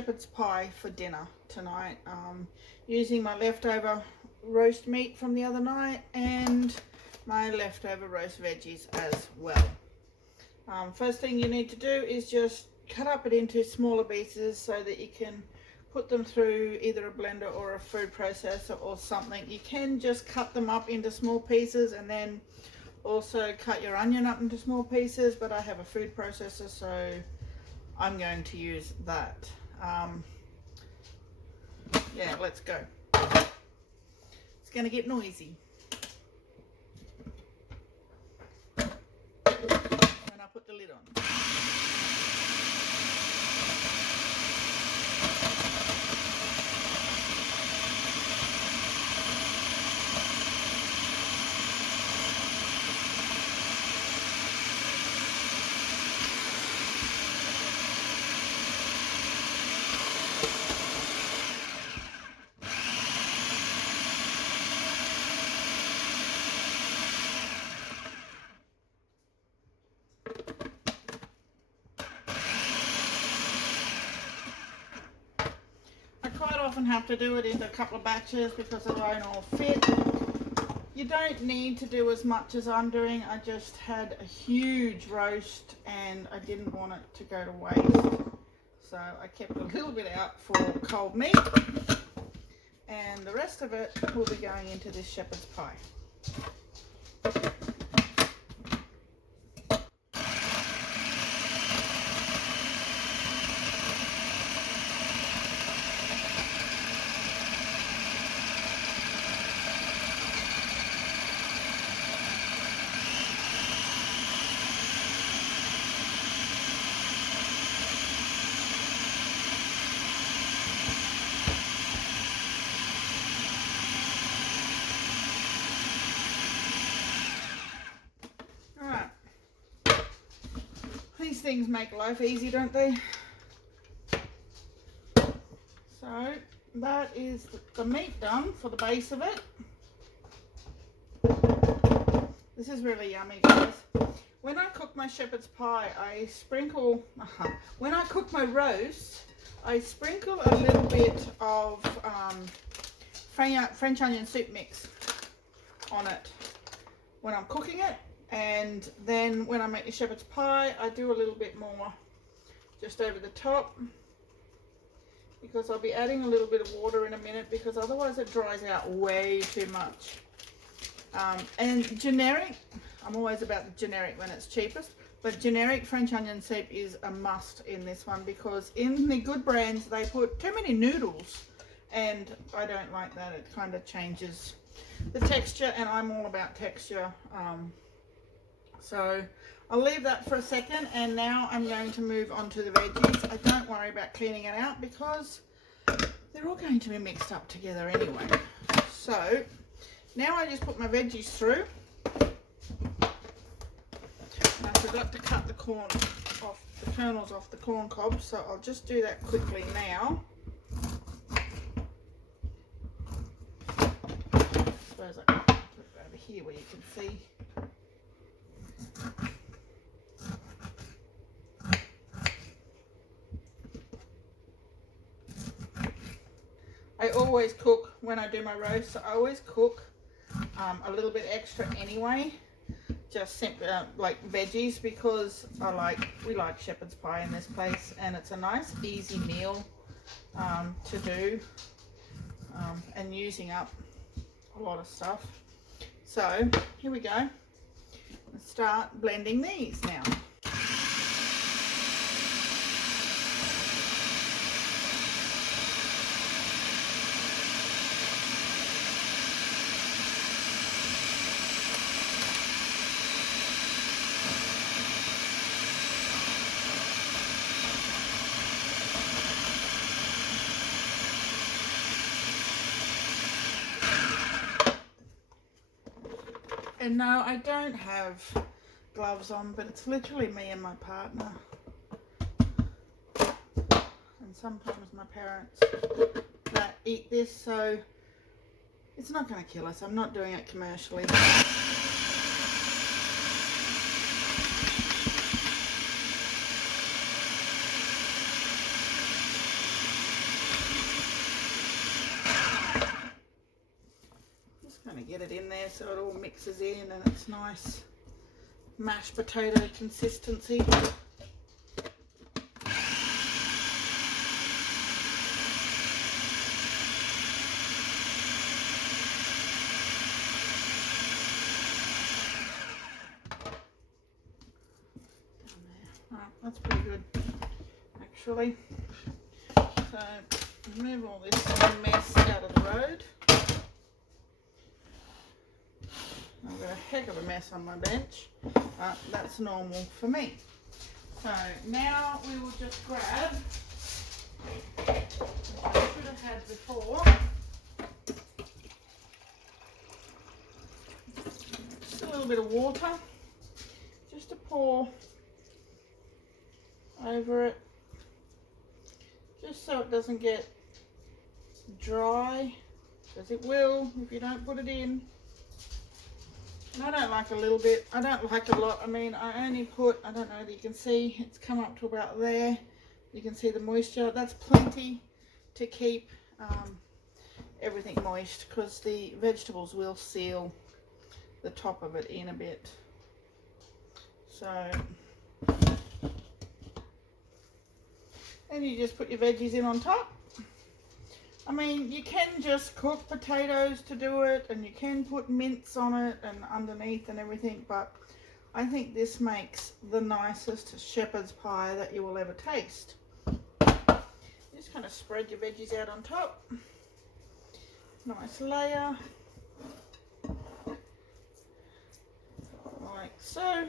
shepherd's pie for dinner tonight, using my leftover roast meat from the other night and my leftover roast veggies as well. First thing you need to do is just cut up it into smaller pieces so that you can put them through either a blender or a food processor or something. You can just cut them up into small pieces and then also cut your onion up into small pieces, but I have a food processor, so I'm going to use that. Yeah, let's go. It's going to get noisy when I put the lid on. Often have to do it into a couple of batches because they don't all fit. You don't need to do as much as I'm doing. I just had a huge roast and I didn't want it to go to waste, so I kept a little bit out for cold meat, and the rest of it will be going into this shepherd's pie. These things make life easy, don't they? So that is the meat done for the base of it. This is really yummy, guys. When I cook my shepherd's pie, I sprinkle, when I cook my roast, I sprinkle a little bit of French onion soup mix on it when I'm cooking it. And then when I make the shepherd's pie, I do a little bit more just over the top, because I'll be adding a little bit of water in a minute, because otherwise it dries out way too much. And generic, I'm always about the generic when it's cheapest, but generic French onion soup is a must in this one, because in the good brands they put too many noodles, and I don't like that. It kind of changes the texture, and I'm all about texture. So I'll leave that for a second, and now I'm going to move on to the veggies. I don't worry about cleaning it out because they're all going to be mixed up together anyway. So now I just put my veggies through. I forgot to cut the corn off, the kernels off the corn cob, so I'll just do that quickly now. I suppose I can put it over here where you can see. I always cook, when I do my roast, I always cook a little bit extra anyway, just simply like veggies, because we like shepherd's pie in this place, and it's a nice easy meal to do, and using up a lot of stuff. So here we go. Let's start blending these now. And no, I don't have gloves on, but it's literally me and my partner. And sometimes my parents that eat this, so it's not going to kill us. I'm not doing it commercially. get it in there so it all mixes in and it's nice mashed potato consistency. That's pretty good, actually. So remove all this mess out of the road. I've got a heck of a mess on my bench, but that's normal for me. So now we will just grab, which I should have had before, just a little bit of water, just to pour over it, just so it doesn't get dry, because it will if you don't put it in. And I don't like a little bit, I don't like a lot. I mean, I only put, I don't know whether you can see, it's come up to about there. You can see the moisture. That's plenty to keep everything moist, because the vegetables will seal the top of it in a bit. So, and you just put your veggies in on top. I mean, you can just cook potatoes to do it, and you can put mince on it and underneath and everything, but I think this makes the nicest shepherd's pie that you will ever taste. Just kind of spread your veggies out on top. Nice layer. Like so.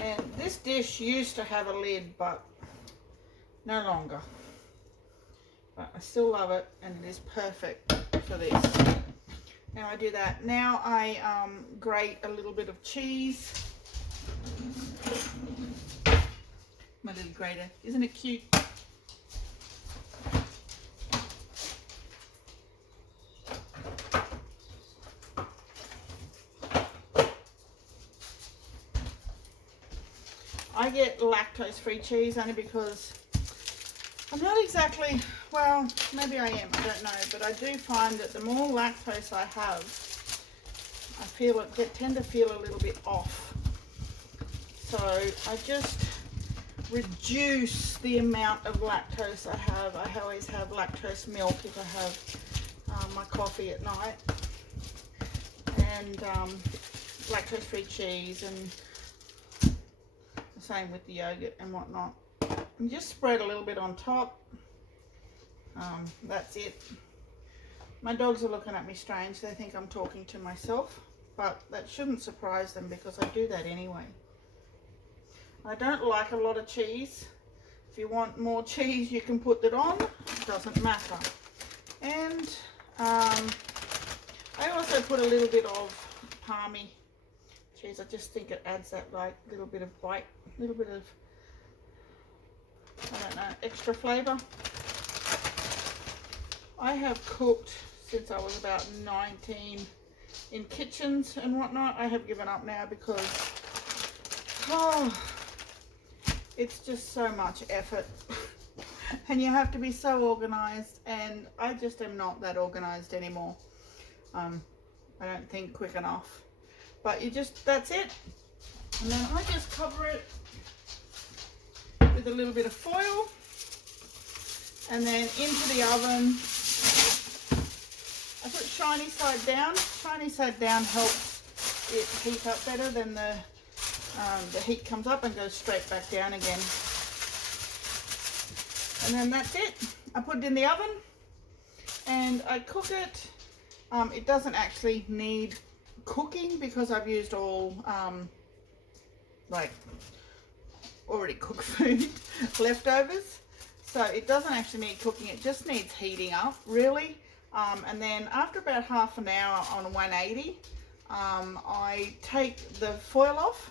And this dish used to have a lid, but no longer. But I still love it, and it is perfect for this. Now I do that. Now I grate a little bit of cheese. My little grater. Isn't it cute? I get lactose-free cheese only because I'm not exactly, well, maybe I am, I don't know, but I do find that the more lactose I have, I feel it tend to feel a little bit off. So I just reduce the amount of lactose I have. I always have lactose milk if I have my coffee at night, and lactose-free cheese, and the same with the yogurt and whatnot. And just spread a little bit on top. That's it. My dogs are looking at me strange. They think I'm talking to myself, but that shouldn't surprise them because I do that anyway. I don't like a lot of cheese. If you want more cheese, you can put that on. It doesn't matter. And I also put a little bit of palmy cheese. I just think it adds that like little bit of bite, little bit of, I don't know, extra flavour. I have cooked since I was about 19 in kitchens and whatnot. I have given up now because, it's just so much effort. And you have to be so organised, and I just am not that organised anymore. I don't think quick enough. But you just, that's it. And then I just cover it with a little bit of foil, and then into the oven. I put shiny side down. Shiny side down helps it heat up better than the heat comes up and goes straight back down again. And then that's it. I put it in the oven and I cook it. It doesn't actually need cooking because I've used all like already cooked food leftovers, so it doesn't actually need cooking. It just needs heating up really, and then after about half an hour on 180, I take the foil off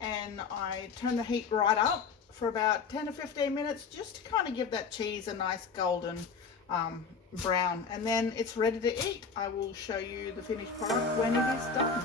and I turn the heat right up for about 10 to 15 minutes just to kind of give that cheese a nice golden brown, and then it's ready to eat. I will show you the finished product when it is done.